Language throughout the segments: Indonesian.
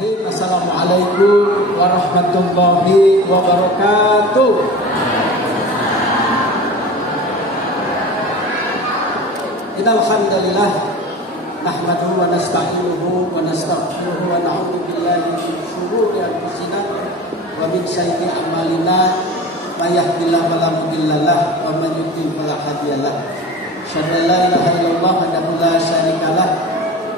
Bismillahirrahmanirrahim. Assalamualaikum warahmatullahi wabarakatuh. Innal hamdalillah nahmaduhu wa nasta'inuhu wa nastaghfiruhu wa na'udzu billahi min shururi anfusina wa min sayyi'ati a'malina. May yahdihillahu fala mudilla lahu wa man yudlil fala hadiya lahu. Asyhadu an la ilaha illallah wahdahu la syarika lahu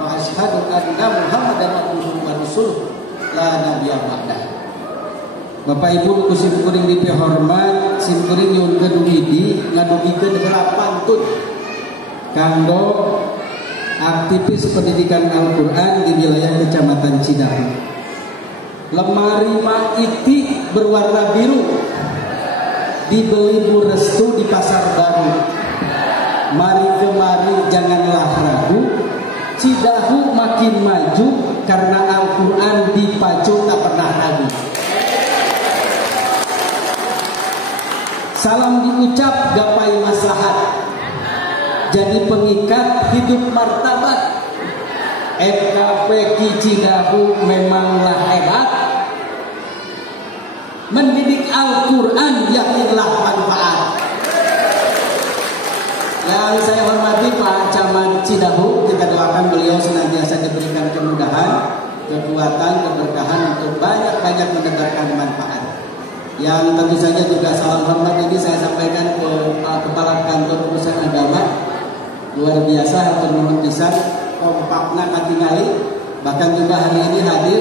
wa asyhadu anna Muhammadan abduhu wa rasuluh la nabiyya ba'dahu. Bapak Ibu kusim kuring dipihormat sim kuring nyuwun kedugidi ngadugikeun heula pantun kanggo aktivis pendidikan Al-Qur'an di wilayah Kecamatan Cidahu. Lemari maiti berwarna biru dibeli Bu Restu di Pasar Baru. Mari kemari janganlah ragu, Cidahu makin maju karena Al-Quran dipacu tak pernah ragu. Salam diucap gapai maslahat, jadi pengikat hidup martabat. FKPK Cidahu memanglah hebat, mendidik Al-Quran yakinlah manfaat. Yang saya hormati Pak Camat Cidahu, kita doakan beliau senantiasa diberikan kemudahan, kekuatan, keberkahan untuk banyak-banyak menebarkan manfaat. Yang tentu saja juga salam hormat ini saya sampaikan ke Kepala Kantor Urusan Agama. Luar biasa, hatur nuhun pisan, kompakna katingali. Bahkan juga hari ini hadir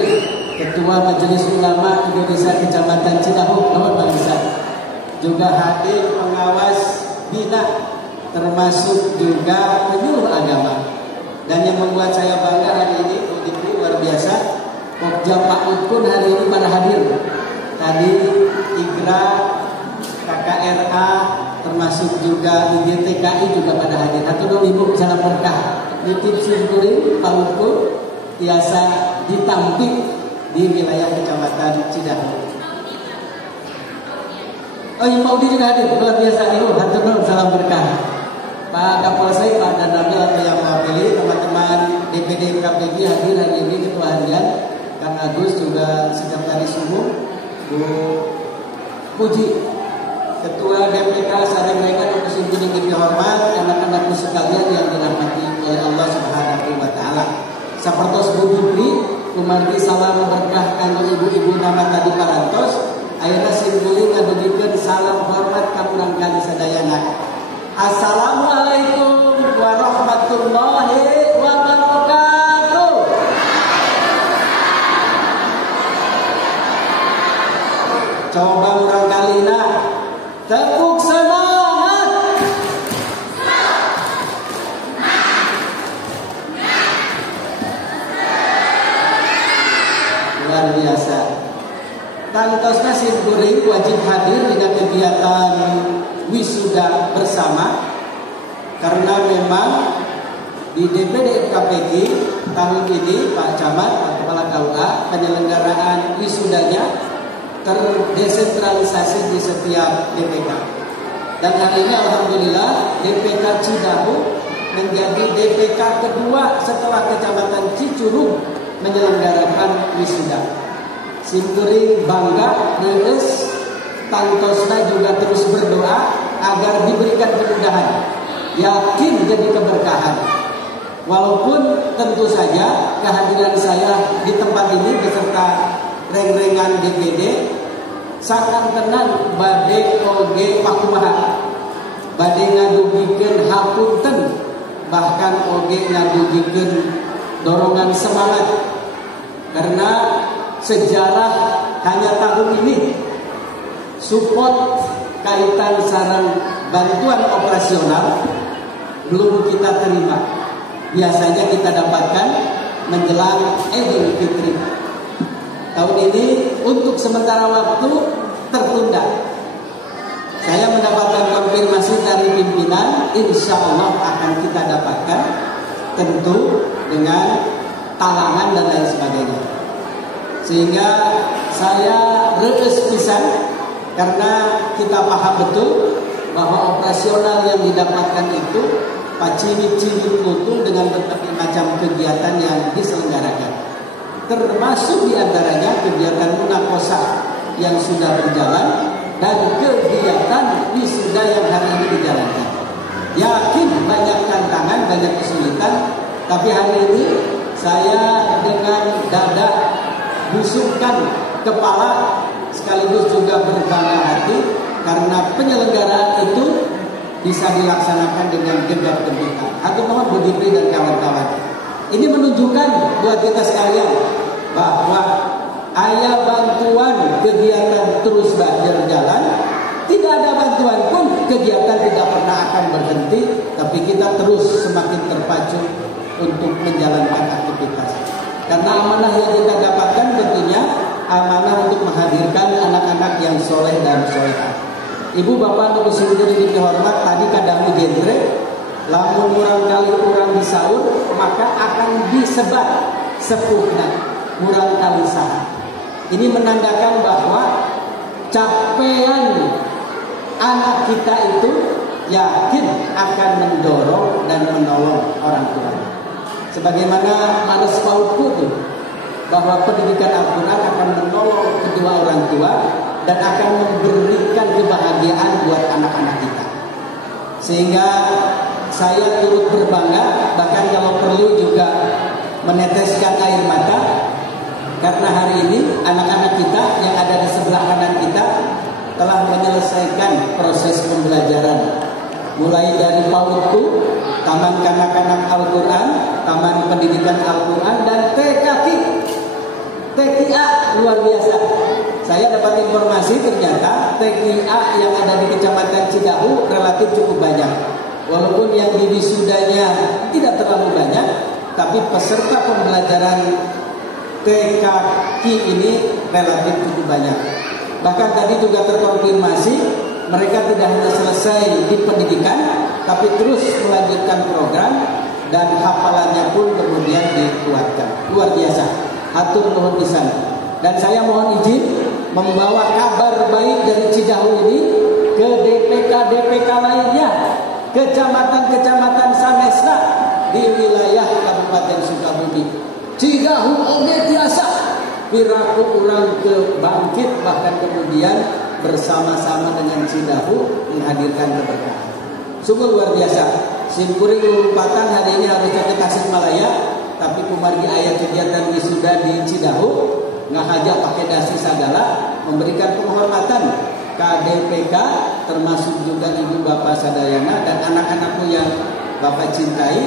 Ketua Majelis Ulama Indonesia Kecamatan Cidahu, nomor Pak Bisa. Juga hadir pengawas bina, termasuk juga penyuluh agama. Dan yang membuat saya bangga hari ini, luar biasa, Pokja Pak Ud pun hari ini pada hadir. Tadi IGRA, KKRA, termasuk juga IGTKI juga pada hadir. Hatur Ibu salam berkah. Nitip simkuring Pak Ud pun biasa ditampik di wilayah Kecamatan Cidahu. Oh, Pak Udi juga hadir, luar biasa Ibu. Hatur salam berkah. Pak Kapolsek, Pak Danramil atau yang mewakili teman-teman DPD KPG hadir hari ini, Ketua Harian Kang Agus, juga Sekretaris Umum Bu Puji, Ketua DPK Sareng Mereka untuk Kusim dihormat, anak-anakku sekalian yang dirahmati oleh Allah Subhanahu wa taala. Sapertos Bu Bibri, kumargi salam berkah kanggo ibu-ibu nama tadi parantos. Ayeuna simkuling ngadugikeun salam hormat ka urang kali sadayana. Assalamualaikum warahmatullahi wabarakatuh. Coba urang kalina tepuk semangat. Luar biasa. Tantosna simkuring wajib hadir di kegiatan wisuda bersama, karena memang di DPD KPG tahun ini Pak Camat, Pak Kepala KUA, penyelenggaraan wisudanya terdesentralisasi di setiap DPK. Dan hari ini alhamdulillah DPK Cidahu menjadi DPK kedua setelah Kecamatan Cicurug menyelenggarakan wisuda. Simkuring bangga, reus, tantosna juga terus berdoa agar diberikan kemudahan, yakin jadi keberkahan. Walaupun tentu saja kehadiran saya di tempat ini beserta reng-rengan DPD sangat tenang bade oge pakumaha, bade ngadugikeun hapunten, bahkan oge ngadugikeun dorongan semangat, karena sejarah hanya tahun ini support kaitan sarang bantuan operasional belum kita terima. Biasanya kita dapatkan menjelang Idul Fitri. Tahun ini untuk sementara waktu tertunda. Saya mendapatkan konfirmasi dari pimpinan, insya Allah akan kita dapatkan, tentu dengan talangan dan lain sebagainya. Sehingga saya reus pisan, karena kita paham betul bahwa operasional yang didapatkan itu pacini-cini mutu dengan berbagai macam kegiatan yang diselenggarakan. termasuk diantaranya kegiatan munakosa yang sudah berjalan dan kegiatan wisuda yang hari ini dijalankan. Yakin banyak tantangan, banyak kesulitan, tapi hari ini saya dengan dada busukkan kepala sekaligus juga berbangga hati karena penyelenggaraan itu bisa dilaksanakan dengan gegap gempita. Hatur nuhun Bu Dipri dan kawan-kawan. Ini menunjukkan buat kita sekalian bahwa aya bantuan kegiatan terus berjalan. Tidak ada bantuan pun kegiatan tidak pernah akan berhenti, tapi kita terus semakin terpacu untuk menjalankan aktivitas. Karena amanah yang kita dapatkan tentunya amanah untuk menghadirkan anak-anak yang soleh dan solehah. Ibu bapak untuk seluruh yang dihormat, tadi kadang genre, lamun murang kali kurang disaur, maka akan disebar sepuhna murang kali sah. Ini menandakan bahwa capaian anak kita itu yakin akan mendorong dan menolong orang tua. Sebagaimana Manes Pautku itu, bahwa pendidikan Al-Quran akan menolong kedua orang tua dan akan memberikan kebahagiaan buat anak-anak kita. Sehingga saya turut berbangga, bahkan kalau perlu juga meneteskan air mata, karena hari ini anak-anak kita yang ada di sebelah kanan kita telah menyelesaikan proses pembelajaran, mulai dari PAUD, Taman Kanak-kanak Al-Quran, Taman Pendidikan Al-Quran, dan TKA luar biasa. Saya dapat informasi ternyata TKA yang ada di Kecamatan Cidahu relatif cukup banyak. Walaupun yang di wisudanya tidak terlalu banyak, tapi peserta pembelajaran TKI ini relatif cukup banyak. Bahkan tadi juga terkonfirmasi mereka tidak hanya selesai di pendidikan, tapi terus melanjutkan program dan hafalannya pun kemudian dikuatkan. Luar biasa. Hatur nuhun pisan. Dan saya mohon izin membawa kabar baik dari Cidahu ini ke DPK lainnya, kecamatan-kecamatan sanesna di wilayah Kabupaten Sukabumi. Cidahu oge tiasa piraku urang ke bangkit, bahkan kemudian bersama-sama dengan Cidahu menghadirkan keberkahan. Sungguh luar biasa. Simkuring lulumpatan hari ini harusnya ke Tasikmalaya, tapi kumargi ayat kegiatan wisuda di Cidahu ngahaja pakai dasi sagala, memberikan penghormatan KDPK termasuk juga ibu bapak sadayana dan anak-anakku yang bapak cintai,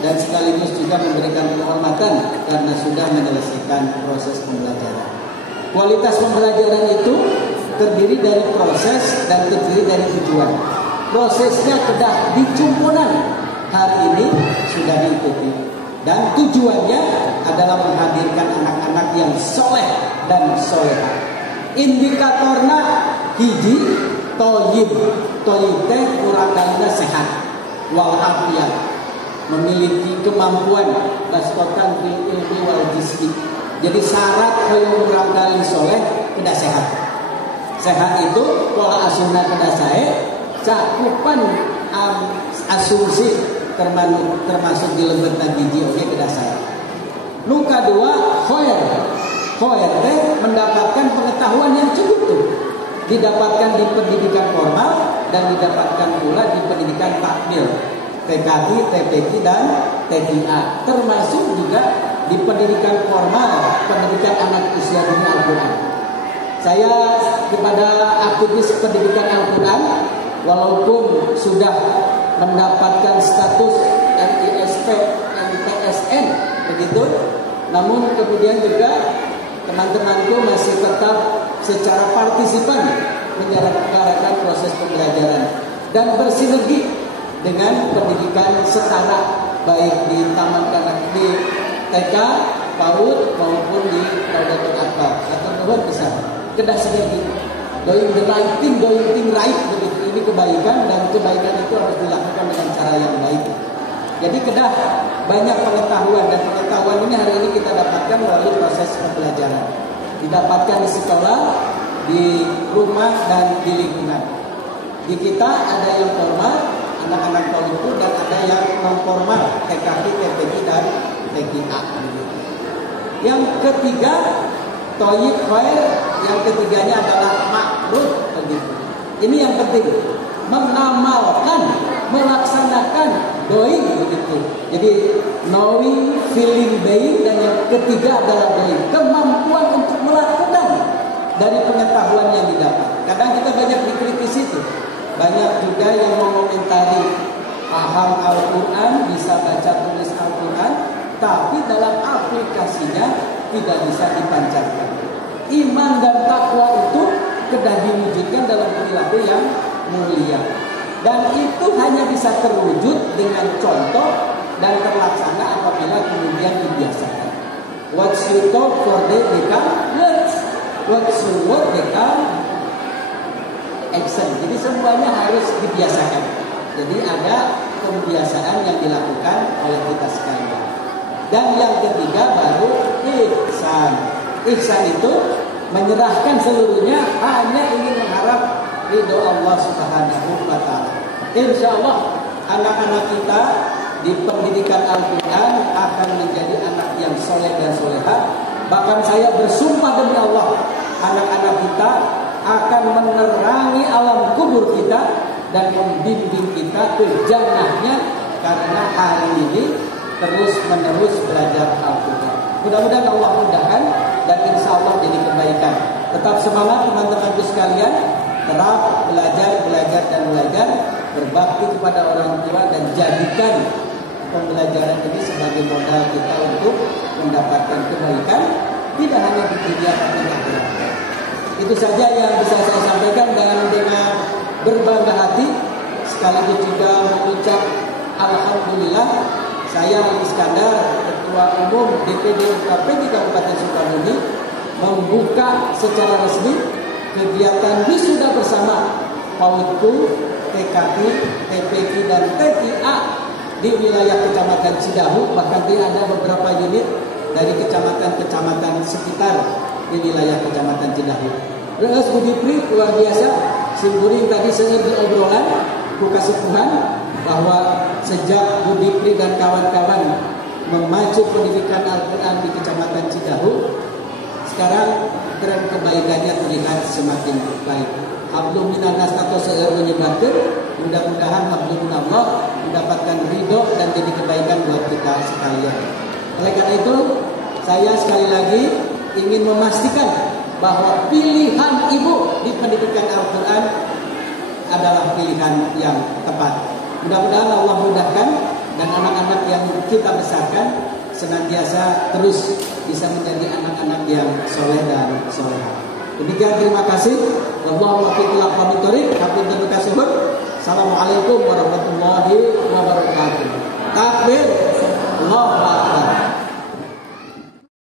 dan sekaligus juga memberikan penghormatan karena sudah menyelesaikan proses pembelajaran. Kualitas pembelajaran itu terdiri dari proses dan terdiri dari tujuan. Prosesnya kedah dicumpunan hari ini sudah diikuti, dan tujuannya adalah menghadirkan anak-anak yang soleh dan solehah. Indikatorna hiji toyib teh urang kalina sehat walafiat, memiliki kemampuan bastotan fil ilmi wal jismi. Jadi syarat hoyong urang kali soleh kedah sehat. Sehat itu pola asuhna kedah sae, cakupan asumsi termasuk di lembetna giji oge kedah sae. Nu kadua khoer teh mendapatkan pengetahuan yang cukup tuh, didapatkan di pendidikan formal dan didapatkan pula di pendidikan takmil, TKI, TPQ dan TKA, termasuk juga di pendidikan formal, pendidikan anak usia dini Al-Quran. Saya kepada aktivis pendidikan Al-Quran, walaupun sudah mendapatkan status MISP, MPSN begitu, namun kemudian juga teman-temanku masih tetap secara partisipan menyelenggarakan proses pembelajaran dan bersinergi dengan pendidikan setara, baik di taman kanak di TK, PAUD maupun di Raudatul Atfal atau nuhun bisa kedah sinergi, doing the right thing right begitu. Ini kebaikan, dan kebaikan itu harus dilakukan dengan cara yang baik. Jadi kedah banyak pengetahuan, dan pengetahuan ini hari ini kita dapatkan melalui proses pembelajaran. Didapatkan di sekolah, di rumah, dan di lingkungan. Di kita ada yang formal, anak-anak PAUD, dan ada yang non formal, TKI, TPQ, dan TKA. Yang ketiga toyib khair, yang ketiganya adalah makruh begitu. Ini yang penting, mengamalkan, melaksanakan doing begitu. Jadi knowing, feeling, doing, dan yang ketiga adalah doing, kemampuan untuk melakukan dari pengetahuan yang didapat. Kadang kita banyak dikritisi itu, banyak juga yang mengomentari paham Al-Quran, bisa baca tulis Al-Quran, tapi dalam aplikasinya tidak bisa dipancarkan. Iman dan takwa itu kedah diwujudkan dalam perilaku yang mulia, dan itu hanya bisa terwujud dengan contoh dan terlaksana apabila kemudian dibiasakan. What you talk for day become words, what you word become action. Jadi semuanya harus dibiasakan. Jadi ada kebiasaan yang dilakukan oleh kita sekalian. Dan yang ketiga baru ihsan. Ihsan itu menyerahkan seluruhnya hanya ingin mengharap ridho Allah Subhanahu wa Ta'ala. Insya Allah anak-anak kita di pendidikan Al-Quran akan menjadi anak yang soleh dan soleha. Bahkan saya bersumpah demi Allah, anak-anak kita akan menerangi alam kubur kita dan membimbing kita ke jannahnya, karena hari ini terus menerus belajar Al-Quran. Mudah-mudahan Allah mudahkan dan insya Allah jadi kebaikan. Tetap semangat teman-temanku sekalian, tetap belajar dan belajar, berbakti kepada orang tua, dan jadikan pembelajaran ini sebagai modal kita untuk mendapatkan kebaikan, tidak hanya di dunia tapi di akhirat. Itu saja yang bisa saya sampaikan dengan berbangga hati, sekaligus juga mengucap alhamdulillah. Saya Iskandar, Ketua Umum DPD UKP di Kabupaten Sukabumi, membuka secara resmi kegiatan wisuda bersama PAUDku, TKI, TPQ, dan TKA di wilayah Kecamatan Cidahu. Bahkan ada beberapa unit dari kecamatan-kecamatan sekitar di wilayah Kecamatan Cidahu. Reus Budipri luar biasa, simburing tadi saya di obrolan, ku kasih Tuhan bahwa sejak Budipri dan kawan-kawan memacu pendidikan Al-Quran di Kecamatan Cidahu, sekarang tren kebaikannya terlihat semakin baik. Hablum minan nas atau seueur menyebarkan, mudah-mudahan hablum minallah mendapatkan ridho dan jadi kebaikan buat kita sekalian. Oleh karena itu, saya sekali lagi ingin memastikan bahwa pilihan ibu di pendidikan Al-Quran adalah pilihan yang tepat. Mudah-mudahan Allah mudahkan dan anak-anak yang kita besarkan senantiasa terus bisa menjadi anak-anak yang soleh dan soleha. Demikian, terima kasih. Allahumma fiqhillah wa bitorik. Assalamualaikum warahmatullahi wabarakatuh. Takbir. Allahu Akbar.